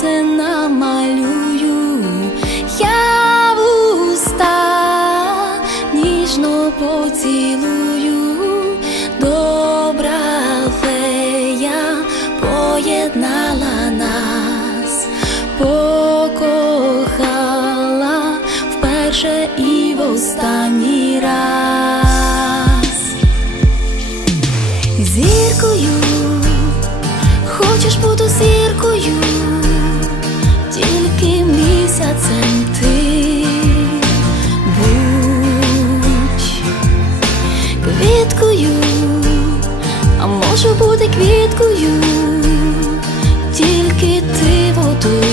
це намалюю я в уста ніжно поцілую, добра фея поєднала нас, покохала вперше і в останній.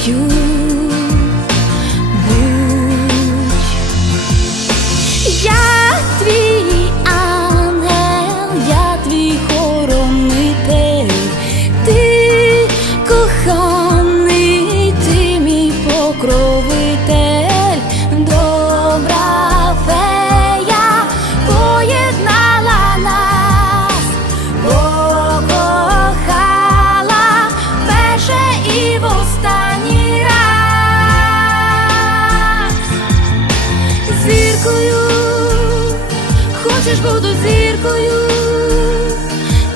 Водою. Будь. Я твій ангел, я твій хоронитель, ти коханий, ти мій покровитель, зіркою,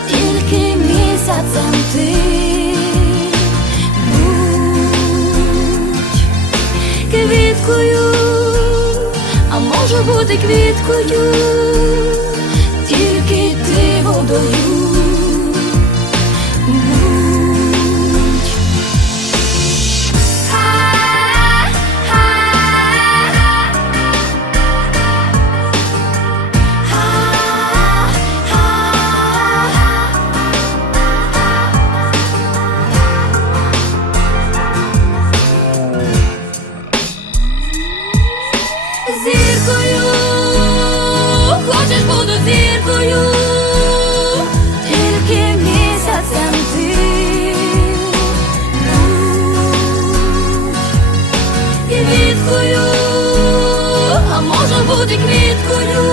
тільки місяцем ти. Будь квіткою, а може бути квіткою, буду зіркою, тільки місяцем ти. Будь квіткою, а може бути квіткою,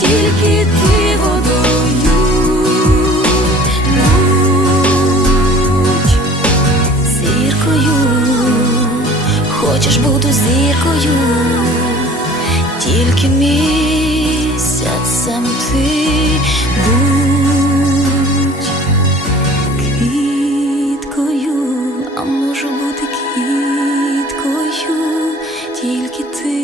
тільки ти водою будь зіркою, хочеш бути зіркою, тільки місяцем ти будь квіткою, а може бути квіткою, тільки ти.